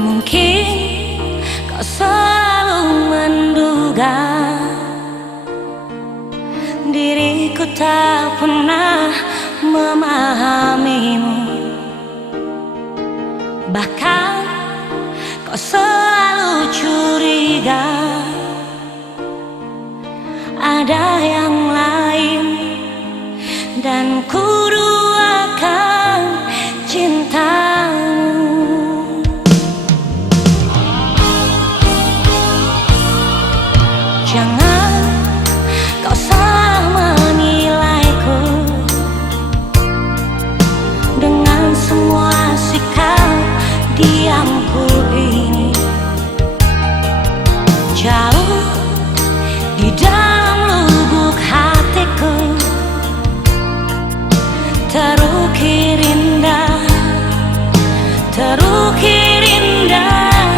Mungkin kau selalu menduga diriku tak pernah memahamimu. Bahkan kau selalu curiga ada yang lain, dan ku duakan cintamu. Jangan kau salah menilaiku dengan semua sikap diamku ini. Jauh di dalam lubuk hatiku terukir indah, terukir indah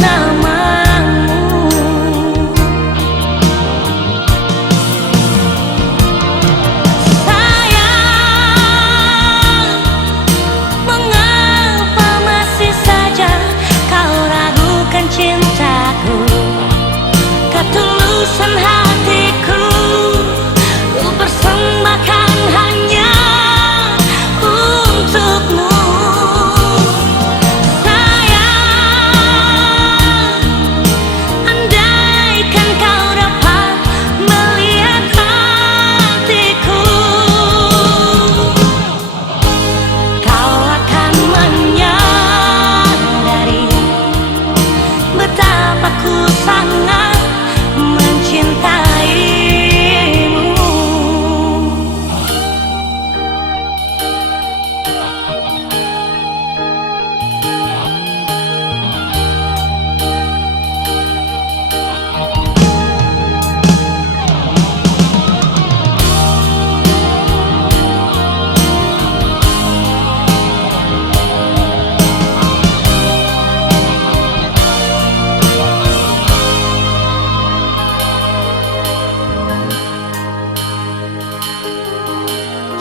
namamu. Sayang, mengapa masih saja kau ragukan cintaku? Ketulusan hatiku ku persembahkan hanya untukmu. Sayang, andaikan kau dapat melihat hatiku, kau akan menyadari betapa ku sangat mencintaimu.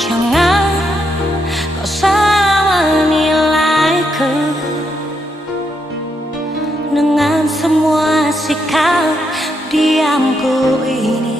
Jangan kau salah menilaiku dengan semua sikap diamku ini.